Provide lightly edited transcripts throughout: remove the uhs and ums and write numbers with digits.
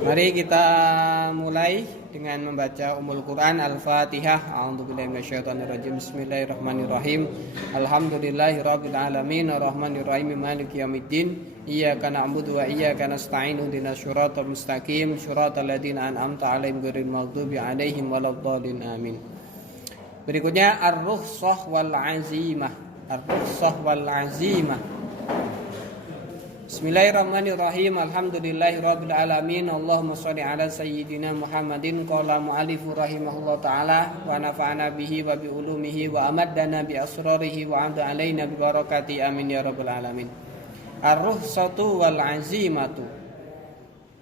Mari kita mulai dengan membaca Ummul Quran Al-Fatihah. A'udzubillahi minasyaitonirrajim. Bismillahirrahmanirrahim. Alhamdulillahirabbil alamin arrahmanirrahim maliki yaumiddin. Iyyaka na'budu wa iyyaka nasta'in ihdinas siratal mustaqim siratal ladzina an'amta 'alaihim ghairil maghdubi 'alaihim waladdallin amin. Berikutnya ar-rukhsah wal 'azimah. Ar-rukhsah wal 'azimah. Bismillahirrahmanirrahim. Alhamdulillahirabbil alamin. Allahumma shalli ala sayyidina Muhammadin. Qala mu'allifu rahimahullah ta'ala wa nafa'ana bihi wa bi ulumihi wa amaddana bi asrarihi wa 'ada alaina bi barakati amin ya rabbal alamin. Ar-ruhsatu wal 'azimatu.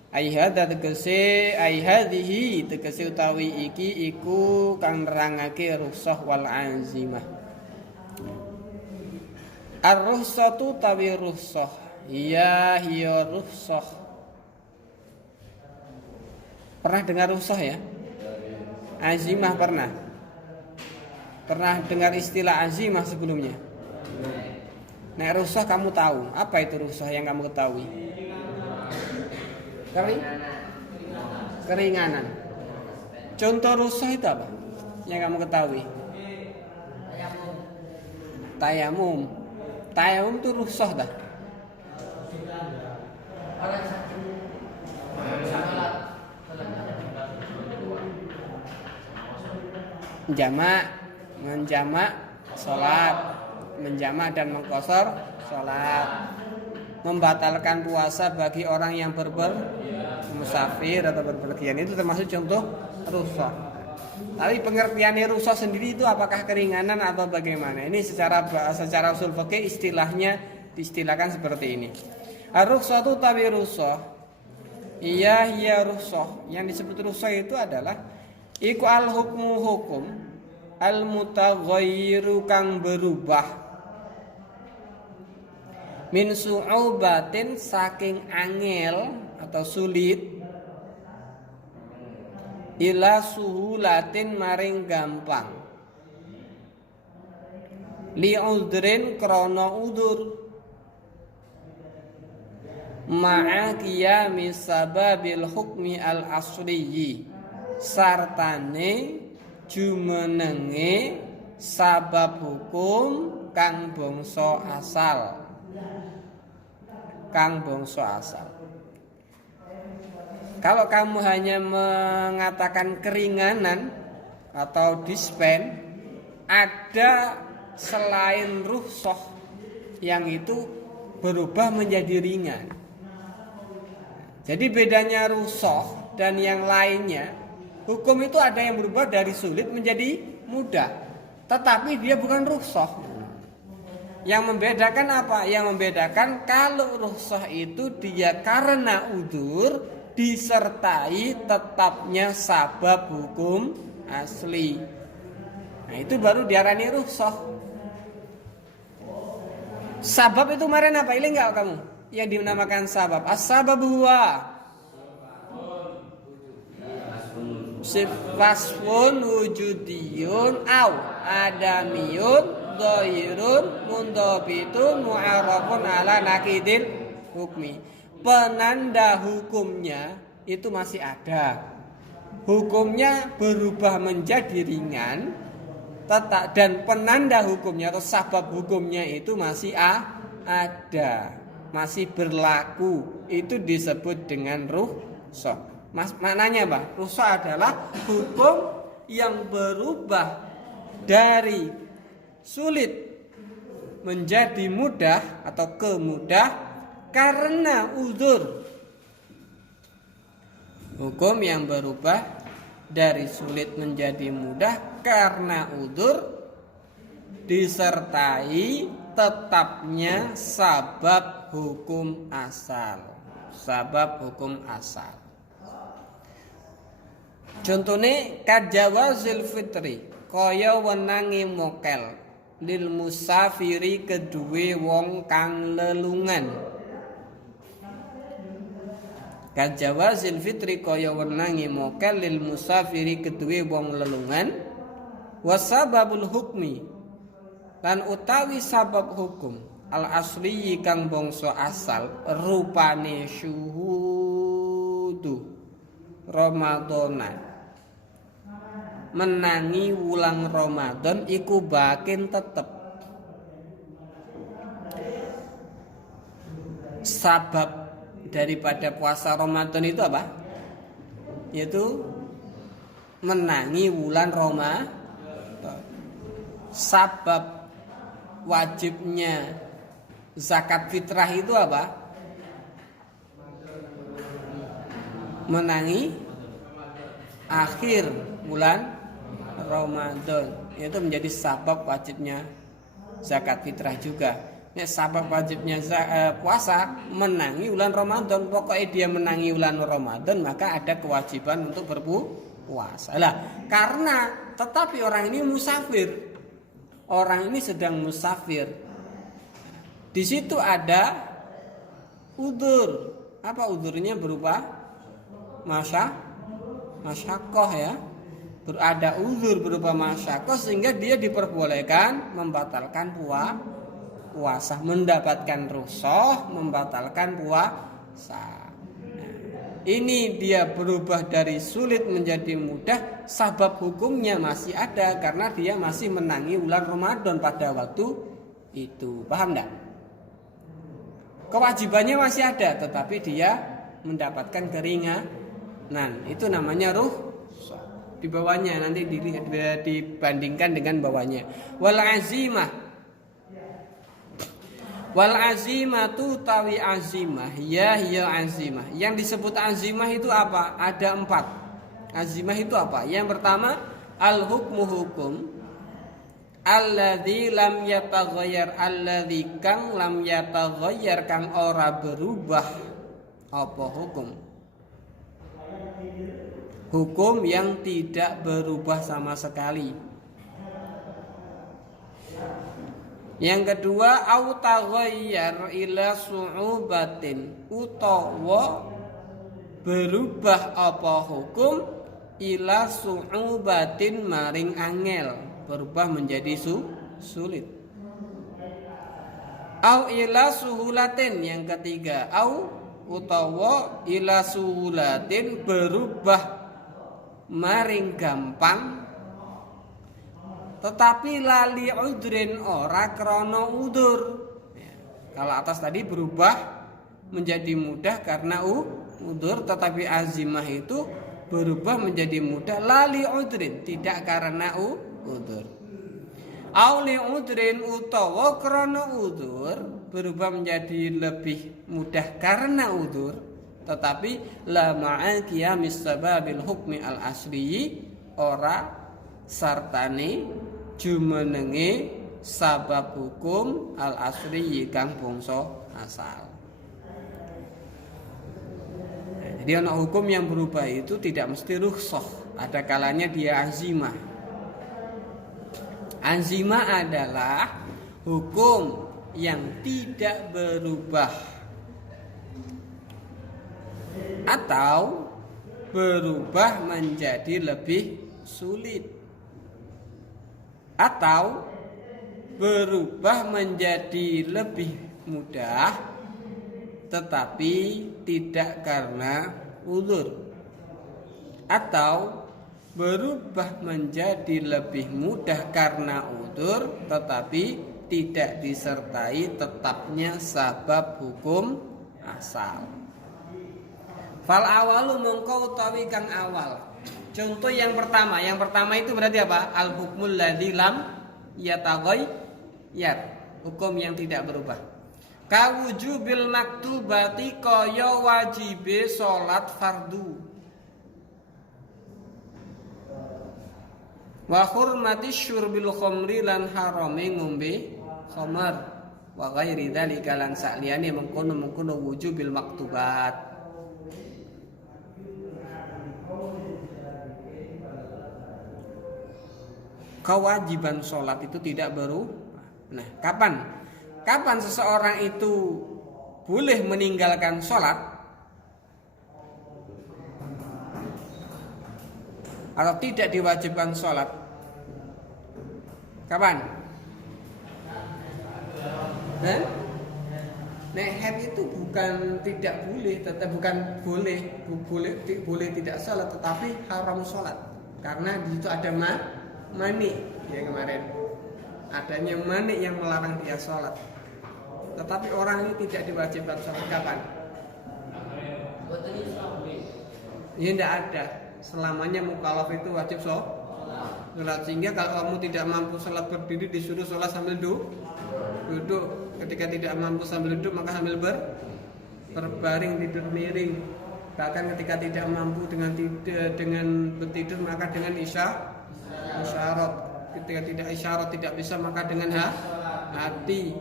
Ai hadza tegese ai hadhihi tegese utawi iki iku kang nerangake rukhsah wal 'azimah. Ar-ruhsatu tawi rukhsah. Iya, hiya rukhsah. Pernah dengar rukhsah ya? Azimah pernah? Pernah dengar istilah azimah sebelumnya? Nek rukhsah kamu tahu. Apa itu rukhsah yang kamu ketahui? Keringanan. Contoh rukhsah itu apa? Yang kamu ketahui? Tayamum. Tayamum itu rukhsah dah. Menjamak sholat, menjamak dan mengqashar sholat, membatalkan puasa bagi orang yang musafir atau berpergian, itu termasuk contoh rukhsah. Tapi pengertiannya rukhsah sendiri itu apakah keringanan atau bagaimana? Ini secara usul fikih istilahnya diistilahkan seperti ini. Ar-rukhsatu tawi rukhsah. Iya rukhsah. Yang disebut rukhsah itu adalah iku al-hukmu hukum al-mutaghayyiru kang berubah min su'ubatin saking angel atau sulit ila suhulatin maring gampang li udrin krana udur ma'a qiyami sababil hukmi al-asliyi sartane jumenenge sabab hukum kang bangsa asal. Kalau kamu hanya mengatakan keringanan atau dispen, ada selain rukhsah yang itu berubah menjadi ringan. Jadi bedanya rukhsah dan yang lainnya, hukum itu ada yang berubah dari sulit menjadi mudah, tetapi dia bukan rukhsah. Yang membedakan apa? Yang membedakan kalau rukhsah itu dia karena udzur disertai tetapnya sabab hukum asli. Nah, itu baru diarani rukhsah. Sabab itu kemarin apa? Ini enggak kamu? Yang dinamakan sabab. As-sabab huwa wasfun wujudiyun aw adamiyun dhahirun mundhabitun mu'arrafun ala nakidil hukmi. Penanda hukumnya itu masih ada. Hukumnya berubah menjadi ringan, dan penanda hukumnya atau sabab hukumnya itu masih ada, masih berlaku. Itu disebut dengan rukhsah. Maknanya apa? Rukhsah adalah hukum yang berubah dari sulit menjadi mudah atau kemudah karena udzur. Hukum yang berubah dari sulit menjadi mudah karena udzur disertai tetapnya sabab hukum asal. Contohnya kajawazil fitri, kaya wenangi mokel lil musafiri kedue wong kang lelungan. Kajawazil fitri kaya wenangi mokel lil musafiri kedue wong lelungan. Wasababul hukmi lan utawi sabab hukum al asli kang bangsa asal rupane syuhudu Ramadhana. Menangi wulan Ramadan iku bakin tetep. Sabab daripada puasa Ramadan itu apa? Yaitu menangi wulan Ramadan. Sabab wajibnya zakat fitrah itu apa? Menangi akhir bulan Ramadan. Itu menjadi sabab wajibnya zakat fitrah juga. Ini sabab wajibnya puasa menangi bulan Ramadan. Pokoknya dia menangi bulan Ramadan, maka ada kewajiban untuk berpuasa. Lah, karena tetapi orang ini musafir. Orang ini sedang musafir. Di situ ada udzur. Apa udzurnya? Berupa masyakoh ya. Ada udzur berupa masyakoh sehingga dia diperbolehkan membatalkan puasa, mendapatkan rukhsah membatalkan puasa. Ini dia berubah dari sulit menjadi mudah. Sabab hukumnya masih ada karena dia masih menangi bulan Ramadan pada waktu itu. Paham enggak? Kewajibannya masih ada, tetapi dia mendapatkan keringanan. Itu namanya rukhsah. Di bawahnya nanti dibandingkan dengan bawahnya. Wal azimatu tawi azimah. Ya azimah. Yang disebut azimah itu apa? Ada 4. Azimah itu apa? Yang pertama, al hukmu hukum. Alladzi lam yataghayyar, alladzi kang lam yataghayyar, kang ora berubah apa hukum. Hukum yang tidak berubah sama sekali. Yang kedua, au taghayyar ila su'ubatin, utawa berubah apa hukum ila su'ubatin maring angel, berubah menjadi sulit. Au ila suhulatin, yang ketiga, au utawa ila suhulatin, berubah maring gampang, tetapi lali udrin, ora krana udur. Ya. Kalau atas tadi berubah menjadi mudah karena udur, tetapi azimah itu berubah menjadi mudah lali udrin, tidak karena udur. Auli udrin, utawa krana udur, berubah menjadi lebih mudah karena udur, tetapi la ma'a qiyamis sababil hukmi al asli, ora sartane jumenenge sabab hukum al asli kang bangsa asal. Jadi ana hukum yang berubah itu tidak mesti rukhsah, ada kalanya dia azimah. Azimah adalah hukum yang tidak berubah atau berubah menjadi lebih sulit, atau berubah menjadi lebih mudah tetapi tidak karena udzur, atau berubah menjadi lebih mudah karena udzur tetapi tidak disertai tetapnya sabab hukum asal. Fal awalu mengko utawi kang awal. Contoh yang pertama itu berarti apa? Al hukmul ladzi lam yataghayyar, hukum yang tidak berubah. Kawujubil maktubati, kaya wajibe salat fardu. Wa hurmati syurbil khamri, lan harame ngombe khamar. Wa ghairi dzalika, lan sakliyane mengkono wujubil maktubat. Kewajiban sholat itu tidak berubah. Nah, kapan seseorang itu boleh meninggalkan sholat atau tidak diwajibkan sholat? Kapan? Nek head itu bukan tidak boleh, tetap bukan boleh tidak sholat, tetapi haram sholat karena di situ ada mani ya kemarin adanya mani yang melarang dia sholat. Tetapi orang ini tidak diwajibkan sholat kapan? Ya tidak ada. Selamanya mukallaf itu wajib sholat. Sehingga kalau kamu tidak mampu sholat berdiri disuruh sholat sambil duduk. Ketika tidak mampu sambil duduk maka sambil berbaring tidur miring. Bahkan ketika tidak mampu dengan bertidur maka dengan isyarat. Ketika tidak isyarat tidak bisa maka dengan hati.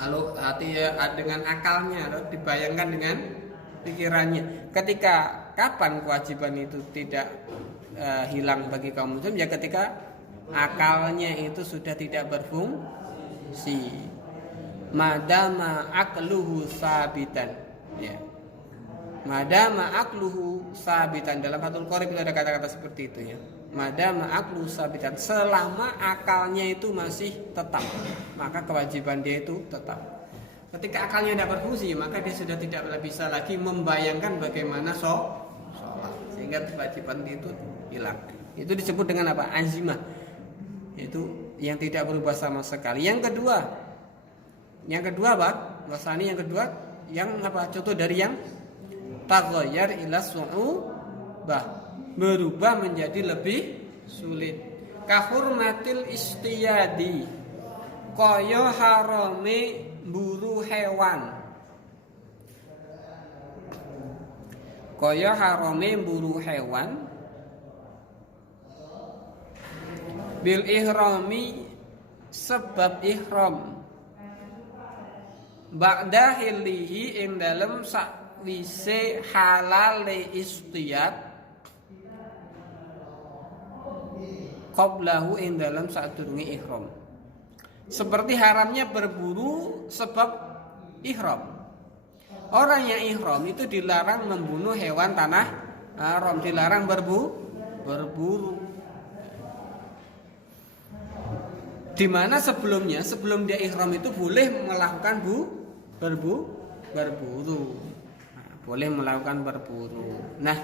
Lalu hati dengan akalnya, lalu dibayangkan dengan pikirannya. Ketika kapan kewajiban itu tidak hilang bagi kaum muslim? Ya ketika akalnya itu sudah tidak berfungsi. Madama akluhu sabitan. Ya. Madama akluhu sabitan, dalam Fathul Qorib itu ada kata-kata seperti itu ya. Madama akluhu sabitan, selama akalnya itu masih tetap, maka kewajiban dia itu tetap. Ketika akalnya tidak berfungsi, maka dia sudah tidak bisa lagi membayangkan bagaimana sholat, sehingga kewajiban itu hilang. Itu disebut dengan apa? Azimah. Itu yang tidak berubah sama sekali. Yang kedua apa? Bahasanya yang kedua yang apa? Contoh dari yang taghayyar ila su'ubah, berubah menjadi lebih sulit. Kahurmatil istiyadi, kaya harame buru hewan. Kaya harame buru hewan bil ihrami, sebab ihram, ba'da hilihi ing dalem sakwise halale istiyad, qablahu ing dalem sadurunge ihram. Seperti haramnya berburu sebab ihram. Orang yang ihram itu dilarang membunuh hewan tanah haram, dilarang berburu. Di mana sebelum dia ihram itu boleh melakukan berburu. Boleh melakukan berburu. Nah,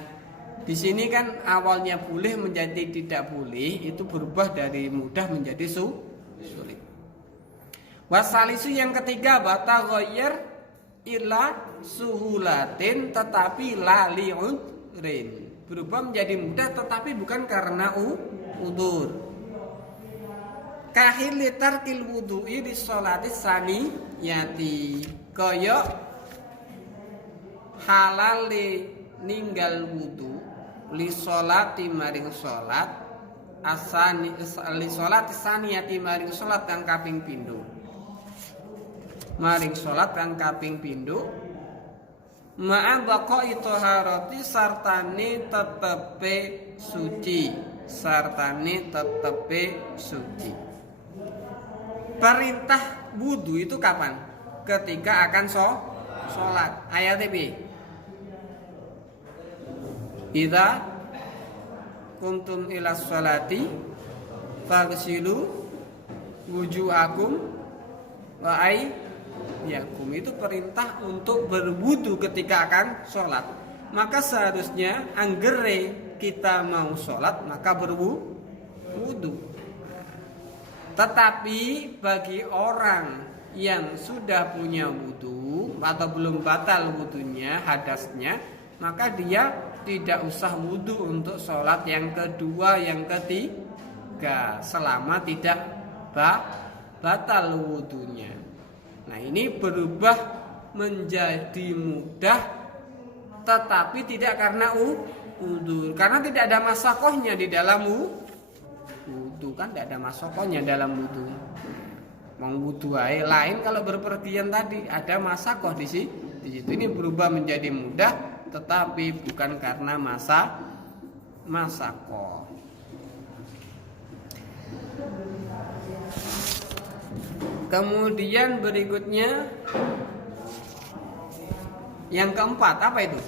di sini kan awalnya boleh menjadi tidak boleh, itu berubah dari mudah menjadi sulit. Wasalisu yang ketiga bataghayyar ila suhulatin, tetapi la li'udrin, berubah menjadi mudah tetapi bukan karena udzur. Kahil tarkil wudu'i di sholati saniyati, kaya halal ninggal wudu li sholati maring sholat asani li sholati saniyati maring sholat kang kaping pindho, maring sholat kang kaping pindho ma'a baqa'i thaharati, sartane tetepe suci. Perintah wudu itu kapan? Ketika akan sholat. Ayat ini. Idza kuntum ila sholati faghsilu wujuhakum wa aydiyakum. Itu perintah untuk berwudu ketika akan sholat. Maka seharusnya anggere kita mau sholat maka berwudu. Tetapi bagi orang yang sudah punya wudu atau belum batal wudunya, hadasnya, maka dia tidak usah wudu untuk sholat yang kedua, yang ketiga, selama tidak batal wudunya. Nah, ini berubah menjadi mudah, tetapi tidak karena wudu, karena tidak ada masakohnya di dalam wudu, kan tidak ada masakohnya dalam wudu. Mau wudu aja lain kalau berpergian tadi ada masakoh di situ. Ini berubah menjadi mudah, tetapi bukan karena masakoh. Kemudian berikutnya yang keempat, apa itu?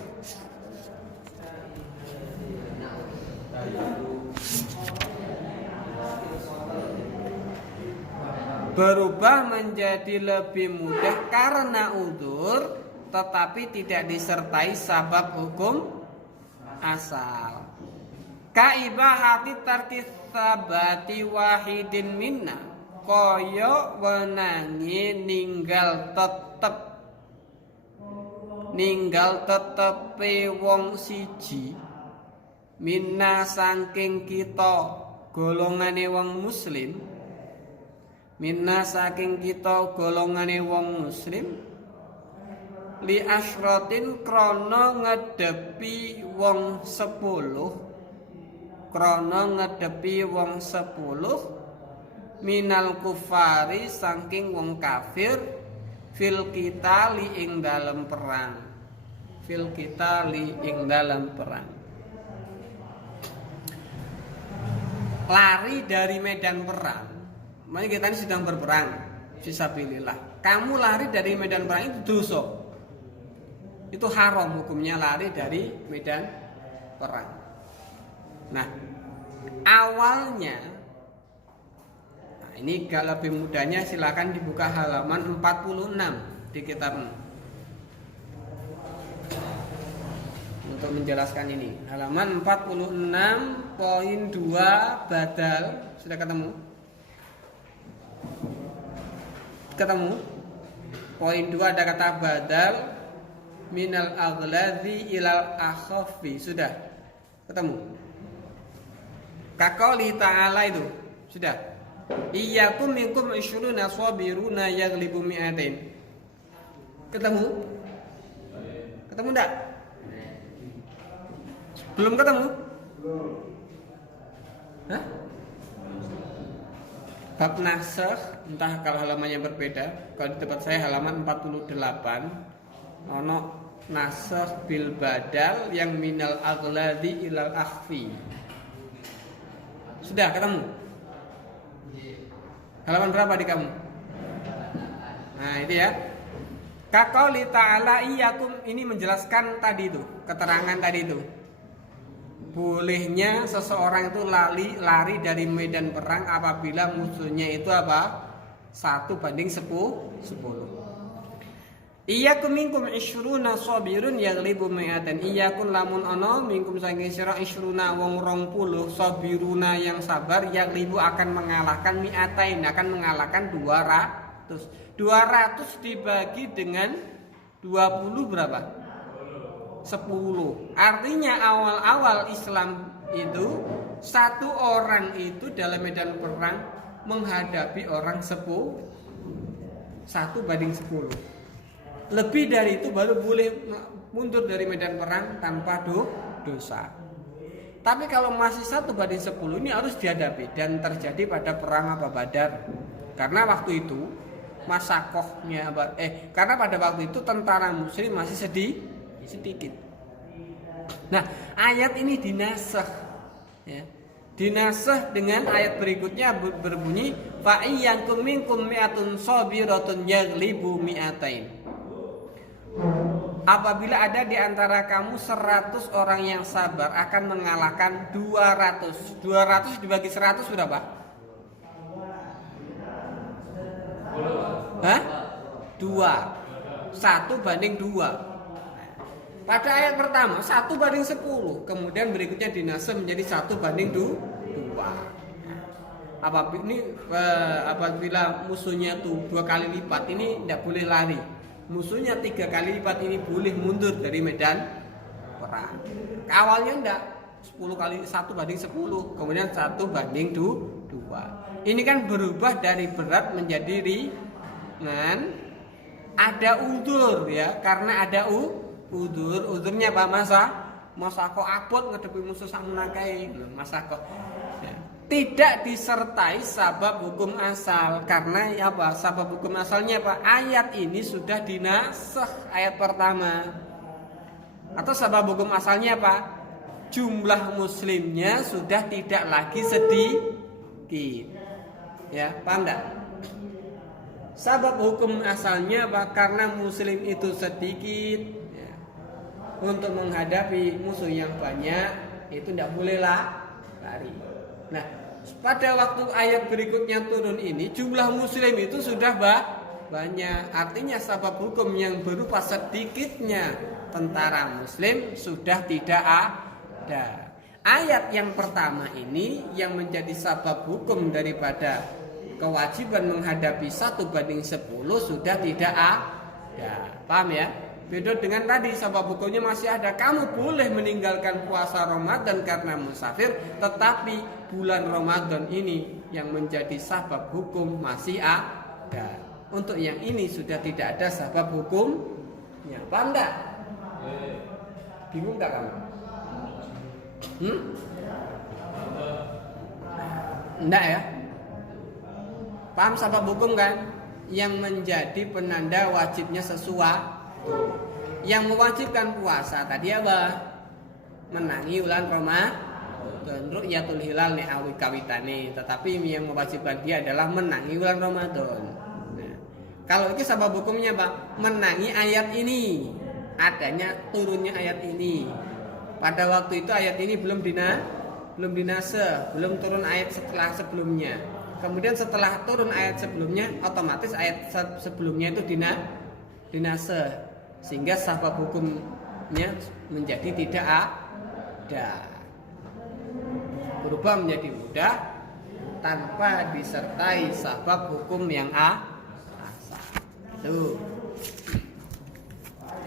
berubah menjadi lebih mudah karena udzur, tetapi tidak disertai sabab hukum asal. Kaibahati tarkis sabati wahidin minna, kaya wenangi ninggal tetepe wong siji minna saking kita golongane wong muslim, minna saking kita golongane wong muslim, li asyratin krana ngedepi wong 10, krana ngedepi wong 10 minal kufari saking wong kafir fil qitali ing dalem perang, fil qitali ing dalem perang. Lari dari medan perang. Makanya kita ini sedang berperang fisabilillah. Kamu lari dari medan perang itu dosa. Itu haram hukumnya lari dari medan perang. Nah, awalnya, nah ini kalau lebih mudahnya silakan dibuka halaman 46 di kitabmu untuk menjelaskan ini. Halaman 46 poin 2 badal sudah ketemu? Ketemu? Poin 2 ada kata badal minal aghladi ilal akhaffi, sudah ketemu? Kaqouli ta'ala itu sudah. Iyyakum minkum 20 sabiruna yaghlibu mi'atain. Ketemu? Ketemu enggak? Belum ketemu? Hah? Bab nasakh, entah kalau halamannya berbeda. Kalau di tempat saya halaman 48, ono nasakh bil badal yang minal aghladi ilal akhfi. Sudah ketemu? Halaman berapa di kamu? Nah, itu ya. Kaqouli ta'ala iyyakum, ini menjelaskan tadi itu, keterangan tadi itu. Bolehnya seseorang itu lari dari medan perang apabila musuhnya itu apa? 1:10. Iyyakum minkum 20 sabirun yaghlibu mi'atan. Iyyakum lamun ana minkum saking sira 20 wong 20 sabiruna yang sabar yaghlibu akan mengalahkan mi'atain, akan mengalahkan 200. 200 dibagi dengan 20 berapa? 10. Artinya awal-awal Islam itu satu orang itu dalam medan perang menghadapi orang 10, 1:10. Lebih dari itu baru boleh mundur dari medan perang tanpa dosa. Tapi kalau masih 1:10 ini harus dihadapi, dan terjadi pada perang apa Badar. Karena waktu itu masakohnya karena pada waktu itu tentara muslim masih sedikit. Nah, ayat ini dinasakh ya. Dinasakh dengan ayat berikutnya berbunyi fa iyyakum minkum mi'atun sabiratun yaghlibu mi'atain. Apabila ada di antara kamu 100 orang yang sabar akan mengalahkan 200. 200 dibagi 100 berapa? Hah? 2. 1:2. Pada ayat pertama 1:10, kemudian berikutnya dinasakh menjadi 1:2. Apabila musuhnya tuh 2 kali lipat, ini tidak boleh lari. Musuhnya 3 kali lipat, ini boleh mundur dari medan perang. Awalnya enggak 10 kali 1:10, kemudian 1:2. Ini kan berubah dari berat menjadi ringan. Ada udzur ya, karena ada udurnya apa? Masa kok abot ngedepi musuh samunakai, masa kok ya. Tidak disertai sabab hukum asal. Karena apa? Sabab hukum asalnya apa? Ayat ini sudah dinasakh ayat pertama. Atau sabab hukum asalnya apa? Jumlah muslimnya sudah tidak lagi sedikit. Ya, paham enggak? Sabab hukum asalnya apa? Karena muslim itu sedikit ya. Untuk menghadapi musuh yang banyak itu tidak bolehlah lari. Nah, pada waktu ayat berikutnya turun ini jumlah muslim itu sudah banyak. Artinya sebab hukum yang berupa sedikitnya tentara muslim sudah tidak ada. Ayat yang pertama ini yang menjadi sebab hukum daripada kewajiban menghadapi 1:10 sudah tidak ada. Paham ya? Beda dengan tadi sebab hukumnya masih ada. Kamu boleh meninggalkan puasa Ramadan karena musafir, tetapi bulan Ramadan ini yang menjadi sebab hukum masih ada. Untuk yang ini sudah tidak ada sebab hukumnya. Paham enggak? Bingung enggak kamu? Enggak ya? Paham sebab hukum kan? Yang menjadi penanda wajibnya sesuatu. Yang mewajibkan puasa tadi apa? Menangi bulan Ramadan, ru'yatul hilal awi kawitane. Tetapi yang mewajibkan dia adalah menangi bulan Ramadan. Nah, kalau itu sebab hukumnya apa? Menangi ayat ini, adanya turunnya ayat ini. Pada waktu itu ayat ini belum dinase, belum turun ayat setelah sebelumnya. Kemudian setelah turun ayat sebelumnya, otomatis ayat sebelumnya itu dinase, sehingga sebab hukumnya menjadi tidak ada, berubah menjadi mudah tanpa disertai sebab hukum yang asal.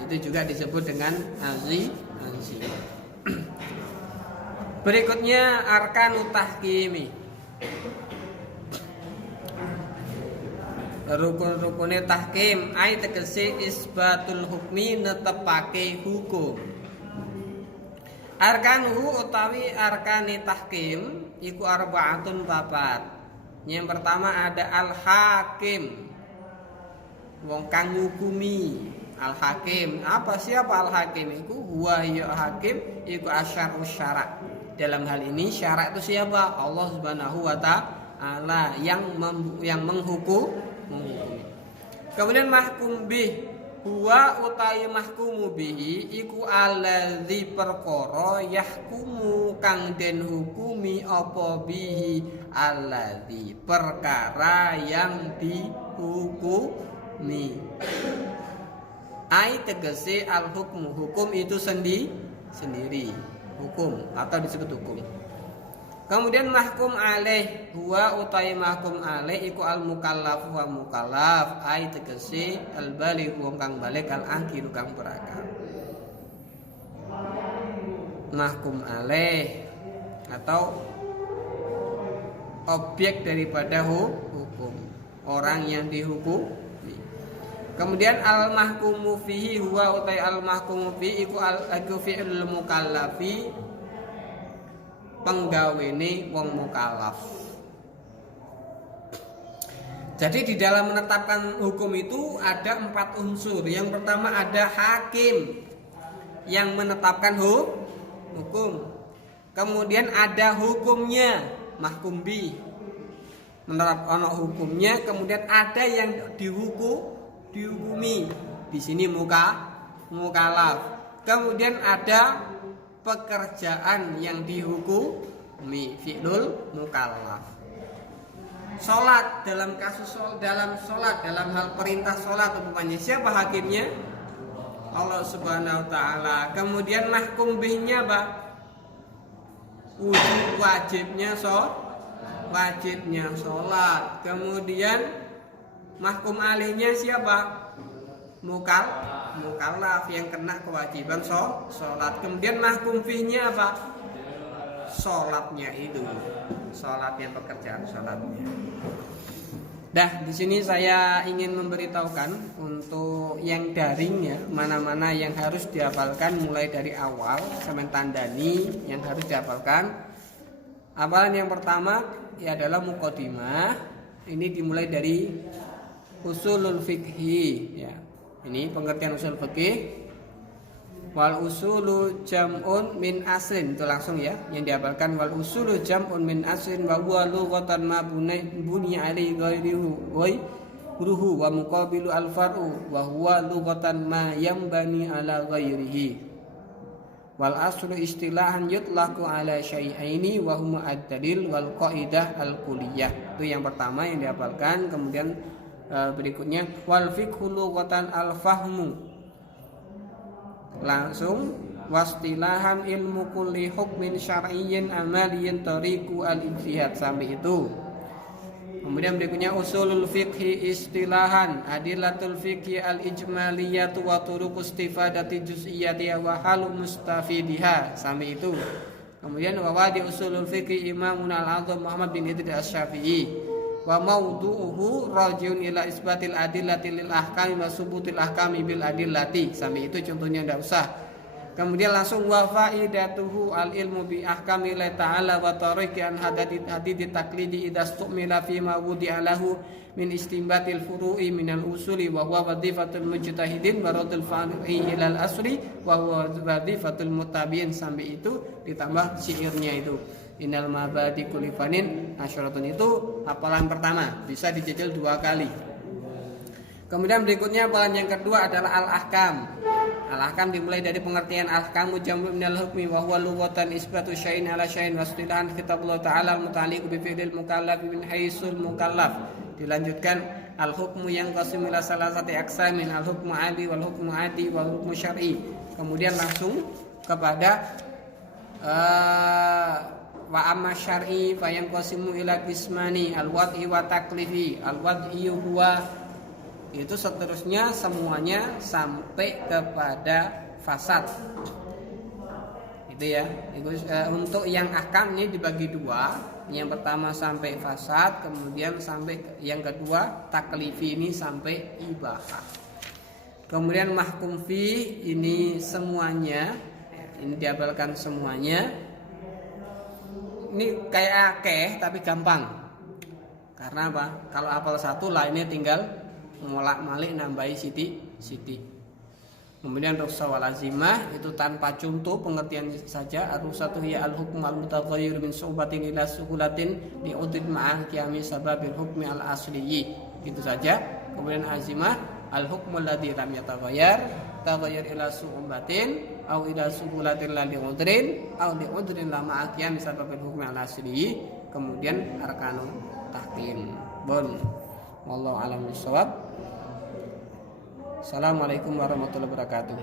Itu juga disebut dengan azi. Berikutnya arkanut tahkimi. Rukun-rukune tahkim ai tegese isbatul hukmi netepake hukum. Arkanuhu utawi arkane tahkim iku arbaatun papat. Yang pertama ada al-hakim, wong kang ngukumi. Al-hakim, siapa al-hakim? Iku huwa ya hakim iku asyarus syara'. Dalam hal ini syarak itu siapa? Allah Subhanahu wa ta'ala yang menghukumi. Kemudian mahkum bih, huwa utai mahkumu bihi iku alladzi perkara yahkumu kang den hukumi apa bihi alladzi perkara yang dihukumi. Ai tegese al hukmu, hukum itu sendiri hukum atau disebut hukum. Kemudian mahkum alaih, huwa utai mahkum alaih iku al mukallaf wa mukallaf ai tegese al baligh wong kang balik al aqil kang berakal. Mahkum alaih atau objek daripada hukum, orang yang dihukum. Kemudian al mahkumu fihi huwa utai al mahkumu fihi iku al fi'lul mukallafi, penggawene wong mukallaf. Jadi di dalam menetapkan hukum itu ada 4 unsur. Yang pertama ada hakim yang menetapkan hukum. Kemudian ada hukumnya, mahkum bi, menerapkan hukumnya. Kemudian ada yang dihukumi. Di sini mukallaf. Kemudian ada pekerjaan yang dihukumi, fi'lul mukallaf. Salat, dalam hal perintah salat umpamanya siapa hakimnya? Allah Subhanahu wa taala. Kemudian mahkum bihnya apa? Wajibnya salat. Kemudian mahkum alihnya siapa? Mukallaf yang kena kewajiban salat. Kemudian mahkum fihnya apa? Salatnya itu, salatnya, pekerjaan salatnya. Dah, di sini saya ingin memberitahukan untuk yang daring ya, mana-mana yang harus dihafalkan mulai dari awal sampai tandani yang harus dihafalkan. Hafalan yang pertama ya adalah muqaddimah. Ini dimulai dari usulul fikhi ya. Ini pengertian usul fikih. Wal usulu jam'un min aslin, itu langsung ya yang dihafalkan. Wal usulu jam'un min aslin wa huwa lughatan ma buni alaihi ghairuhu wa muqabilu al far'u wa huwa lughatan ma yambani ala ghairihi. Wal aslu istilahan yutlaqu ala syai'aini wa huma ad-dalil wal qaidah al-kulliyah. Itu yang pertama yang dihafalkan. Kemudian berikutnya wal fiqhu lughatan al-fahmu. Langsung wastilahan ilmu kulli hukmin syar'iyyin amaliyyin tariqu al-ijtihad, sampai itu. Kemudian berikutnya usulul fiqhi istilahan adillatul fiqhi al-ijmaliyatu wa turuq istifadati juz'iyyati wa halu mustafidiha, sampai itu. Kemudian wawadi usulul fiqhi Imamun al-Azam Muhammad bin Idris Asy-Syafi'i wa maudu'uhu rajiun ila isbatil adillati lil ahkami wa subutil ahkami bil adillati, sampai itu contohnya enggak usah. Kemudian langsung wa faidatuhu al ilmu bi ahkami la ta'ala wa tariqi an hadidi taqlidi idza stumila fi ma wudi'a lahu min istinbatil furu'i minal usuli wa huwa wadhifatul mujtahidin wa radul fa'ili ilal asri wa huwa wadhifatul muttabi'in, sampai itu ditambah syairnya itu innal mabadi kulli fanin asyaratun. Itu hafalan pertama, bisa dijajal 2 kali. Kemudian berikutnya hafalan yang kedua adalah al-ahkam. Al-ahkam dimulai dari pengertian al-ahkamu jam'u minal hukmi wa huwa lughatan isbatu syai'in ala syai'in wa istilahan kitabullah ta'ala al-muta'alliqu bi fi'lil mukallaf min haitsul mukallaf. Dilanjutkan al-hukmu yang qasim ila salasati aqsamin al-hukmu 'adi wal hukmu 'adi wal hukmu syar'i. Kemudian langsung kepada wa amma syar'i fa yang qasimu ila qismani al-wad'i wa taklifi. Al-wad'i huwa, itu seterusnya semuanya sampai kepada fasad. Itu ya. Untuk yang ahkam ini dibagi 2. Yang pertama sampai fasad, kemudian sampai yang kedua taklifi ini sampai ibahah. Kemudian mahkum fi ini semuanya, ini dihafalkan semuanya. Ini kayak akeh tapi gampang. Karena apa? Kalau hafal satu lainnya tinggal ngolak-malik nambahi siti. Kemudian rukhsah wal azimah itu tanpa contoh pengertian saja. Ar-rukhsatu hiya al-hukm al-mutaghayyir min su'batin ila suhulatin li'udid ma'ah qiyami sababil hukmi al-asliyi. Itu saja. Kemudian azimah al-hukmu alladhi lam yataghayyar taghayyar ila su'batin aw ila suhulatin la li'udrin aw li'udrin la ma'ah qiyami sababil hukmi al-asliyi. Kemudian arkanul tahkim. Wallahu a'lam bishawab. Assalamualaikum warahmatullahi wabarakatuh.